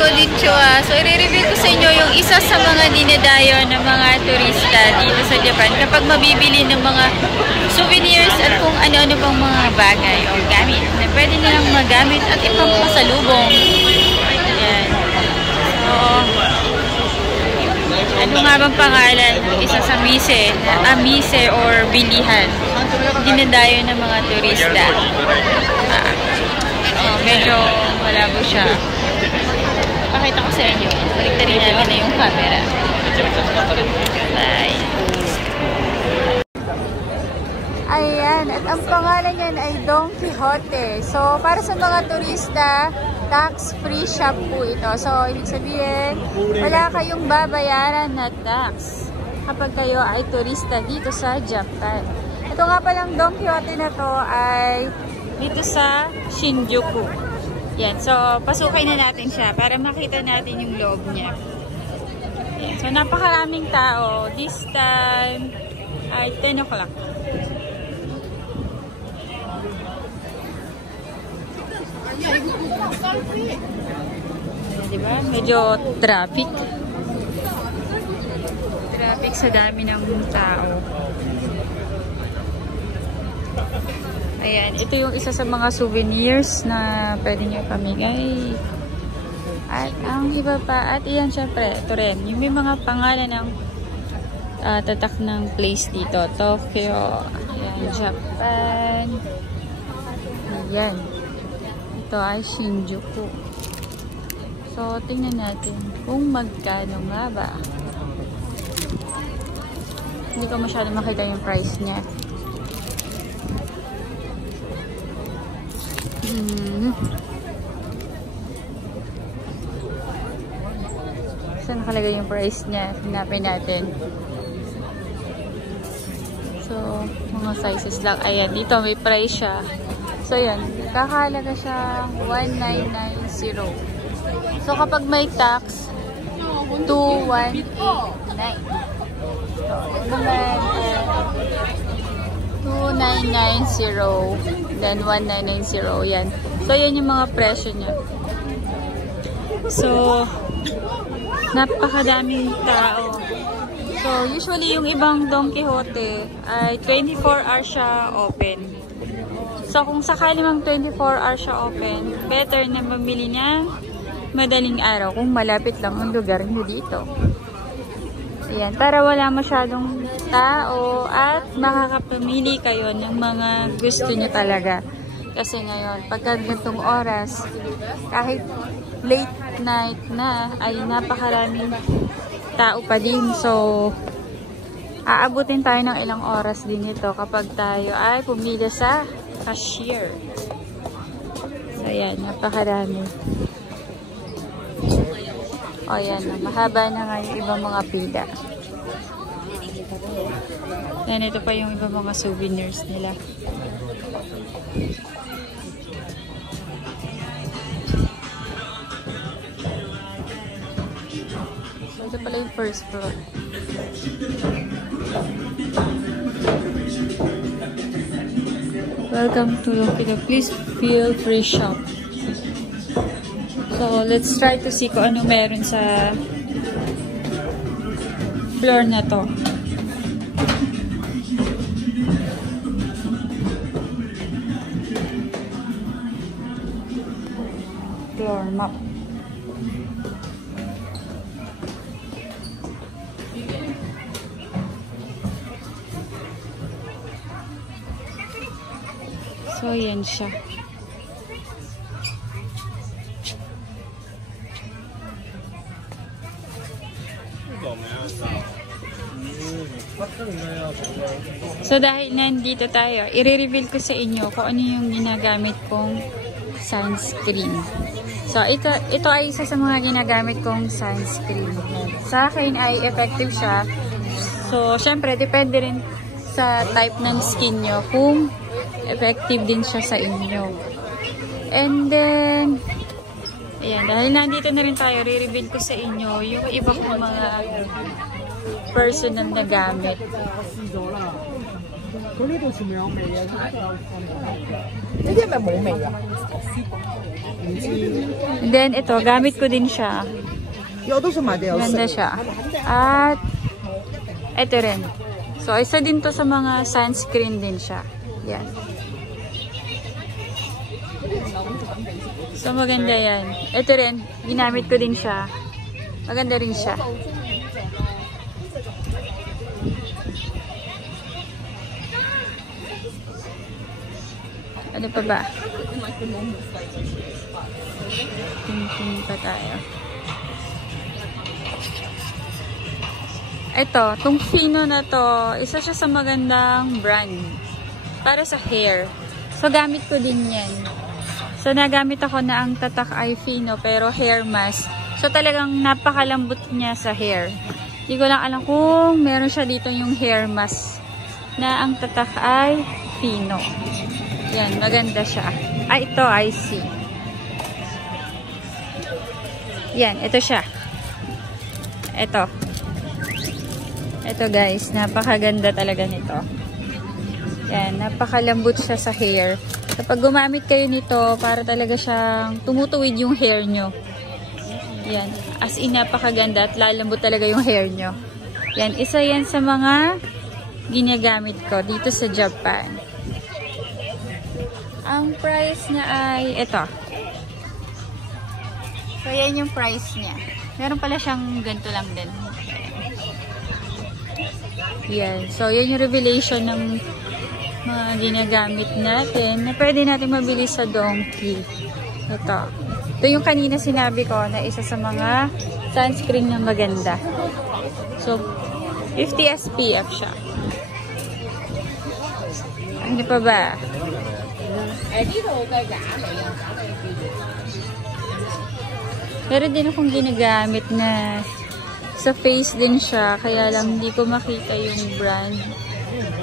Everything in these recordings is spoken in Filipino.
konnichiwa. So, i-review ko sa inyo yung isa sa mga dinadayo ng mga turista dito sa Japan kapag mabibili ng mga souvenirs at kung ano-ano pang mga bagay o gamit na pwede nilang magamit at ibang pasalubong. Ayan. So, ano nga bang pangalan ng isa sa mise? Amise or bilihan. Dinadayo ng mga turista. So, medyo malabo siya. Pakita ko sa inyo. Baliktarin namin na yung camera. Bye. Ayan. At ang pangalan niyan ay Don Quixote. So, para sa mga turista, tax-free shop po ito. So, ibig sabihin, wala kayong babayaran na tax kapag kayo ay turista dito sa Japan. Ito nga palang Don Quixote na to ay dito sa Shinjuku. Yan. So, pasukin na natin siya para makita natin yung loob niya. Yan. So, napakaraming tao. This time ay 10 o'clock. Diba? Medyo traffic. Traffic sa dami ng tao. Ayan, ito yung isa sa mga souvenirs na pwede nyo pamigay. At ang iba pa, at iyan syempre, ito rin. Yung may mga pangalan ng tatak ng place dito. Tokyo, ayan, Japan. Ayan. Ito ay Shinjuku. So, tingnan natin kung magkano nga ba. Hindi ko masyado makita yung price niya. Saan nakalagay yung price niya? Hinapin natin. So, mga sizes lang. Ayan, dito may price siya. So, yan. Kakahalaga siya 1990. So, kapag may tax, 2189. So, naman, 2990. Then, 1990. Yan. So, yan yung mga presyo niya. So, napakadaming tao. So, usually, yung ibang Don Quixote ay 24 hours siya open. So, kung sakali mang 24 hours siya open, better na mamili niya madaling araw kung malapit lang ang lugar niyo dito. Ayan, para wala masyadong tao at makakapamili kayo ng mga gusto niyo talaga. Kasi ngayon, pagka ganitong oras, kahit late night na, ay napakaraming tao pa din. So, aabutin tayo ng ilang oras din ito kapag tayo ay pumila sa cashier. So, ayan, napakarami. O, ayan na. Mahaba na nga yung ibang mga pila. Ayan, ito pa yung ibang mga souvenirs nila. So, ito pala yung first floor. Welcome to Lokida. Please feel free shop. So, let's try to see kung ano meron sa floor na to. Floor map. So, yan siya. So, dahil nandito tayo, i-reveal ko sa inyo kung ano yung ginagamit kong sunscreen. So, ito ay isa sa mga ginagamit kong sunscreen. Sa akin ay effective siya. So, syempre, depende rin sa type ng skin nyo kung effective din siya sa inyo. And then, ayan, dahil nandito na rin tayo, re-reveal ko sa inyo yung iba pong mga personal na gamit. 呢啲係咪冇味啊？ Then, ito, gamit ko din siya. 我都想買啲有色。 Ganda siya. At, ito rin. So, isa din to sa mga sunscreen din siya. Yan. So, maganda yan. Ito rin, ginamit ko din siya. Maganda rin siya. Ano pa ba? Tingin pa tayo. Ito, tong Fino na to, isa siya sa magandang brand para sa hair. So, gamit ko din yan. So, nagamit ako na ang tatak ay Fino pero hair mask. So, talagang napakalambot niya sa hair. Hindi ko lang alam kung meron siya dito yung hair mask na ang tatak ay Fino. Yan, maganda siya. Ay, ito, I see. Yan, ito siya. Ito. Ito guys, napakaganda talaga nito. Yan, napakalambot siya sa hair. Kapag gumamit kayo nito, para talaga siyang tumutuwid yung hair nyo. Yan, as in napakaganda at lalambot talaga yung hair nyo. Yan, isa yan sa mga ginagamit ko dito sa Japan. Ang price niya ay ito. So, yan yung price niya. Meron pala siyang ganito lang din. Yan. So, yan yung revelation ng mga ginagamit natin na pwede natin mabili sa Donkey. Ito. Ito yung kanina sinabi ko na isa sa mga sunscreen na maganda. So, 50 SPF siya. Ano pa ba? Meron din akong ginagamit na sa face din siya, kaya lang hindi ko makita yung brand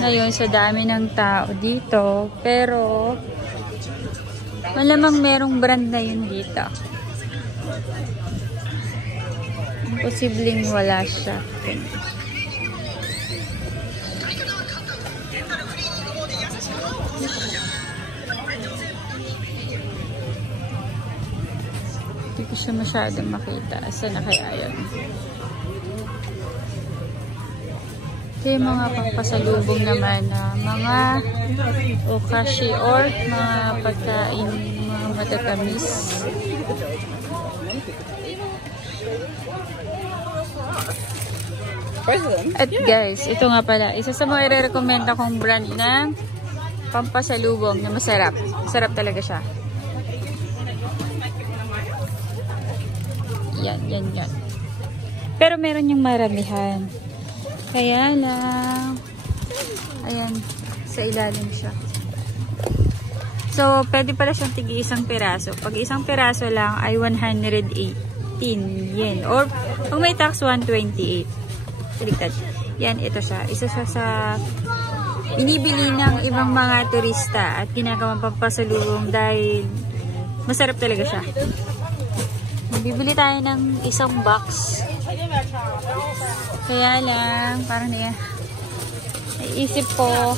ngayon sa dami ng tao dito, pero malamang merong brand na yun dito. Posibleng wala siya. Hindi ko siya masyadong makita. Saan na kaya yun? Ito yung mga pangpasalubong naman na mga okashi or mga pagkain, mga matatamis. At guys, ito nga pala, isa sa mga i-recommend akong brand na pampasalubong na masarap. Masarap talaga siya. Yan. Pero meron yung maramihan. Kaya lang, ayan, sa ilalim siya. So, pwede pala siyang tigi-isang piraso. Pag isang piraso lang ay 118 yen. Or, pag may tax, 128. Siligtad. Yan, ito siya. Isa siya sa binibili ng ibang mga turista at ginagawang pampasalubong dahil masarap talaga siya. Bibili tayo ng isang box. Kaya lang, parang naisip ko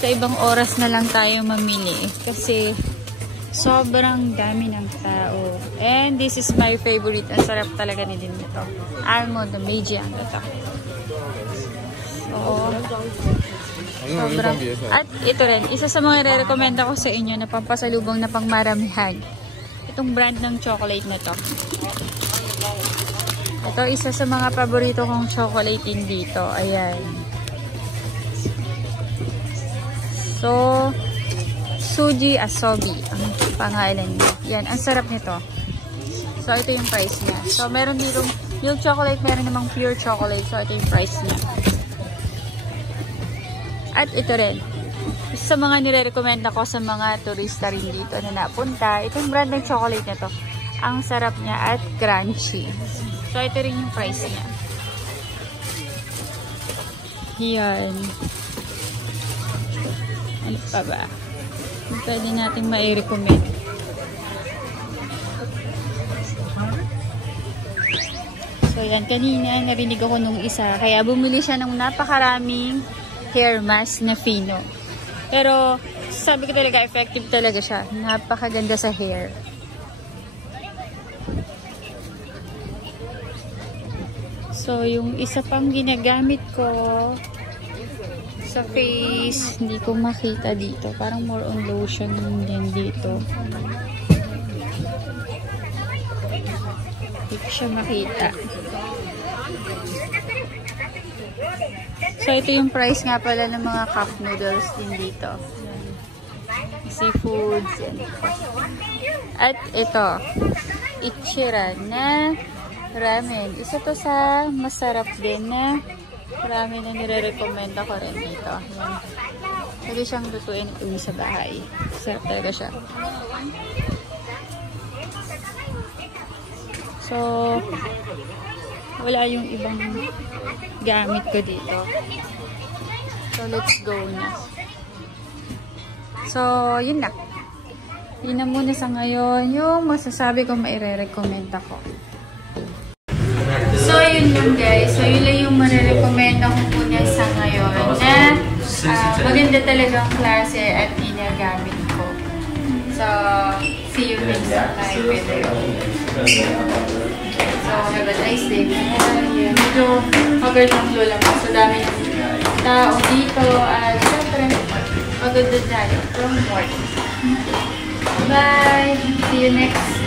sa ibang oras na lang tayo mamili. Kasi sobrang dami ng tao. And this is my favorite. Ang sarap talaga ni din ito. Almond na Meiji ang ito. So, sobrang. At ito rin, isa sa mga re-recommend ko sa inyo na pampasalubong na pangmaramihan. Itong brand ng chocolate na to. Ito, isa sa mga paborito kong chocolate din dito. Ayan. So, Suji Asobi ang pangalan niya. Yan, ang sarap nito. So, ito yung price niya. So, meron dito milk chocolate, meron namang pure chocolate. So, ito yung price niya. At ito rin. Sa mga nire-recommend ako sa mga turista rin dito na napunta, itong brand ng chocolate na to. Ang sarap niya at crunchy. So, ito rin yung price niya. Yan. Ano pa ba? Pwede natin mai-recommend. So, yan. Kanina, narinig ako nung isa. Kaya bumili siya ng napakaraming hair mask na Fino. Pero, sabi ko talaga, effective talaga siya. Napakaganda sa hair. So, yung isa pang ginagamit ko sa face, hindi ko makita dito. Parang more on lotion din dito. Hindi ko siya makita. So, ito yung price nga pala ng mga cup noodles din dito. Seafoods. Yan. At ito, Ichiran na ramen. Isa to sa masarap din na ramen na nire-recommend ako rin dito. Yan. Pwede siyang lutuin at uwi sa bahay. Sarap talaga siya. So, wala yung ibang gamit ko dito. So, let's go na. So, yun na. Yun na muna sa ngayon yung masasabi ko maire-recommend ako. So, yun lang guys. So, yun lang yung maire-recommend ako muna sa ngayon na maganda talagang klase at ginagamit ko. So, see you next time video. So, have a nice day. Medyo pagod ng lola ko. So, dami ng tao dito. At syempre, pagod din tayo from work. Bye! See you next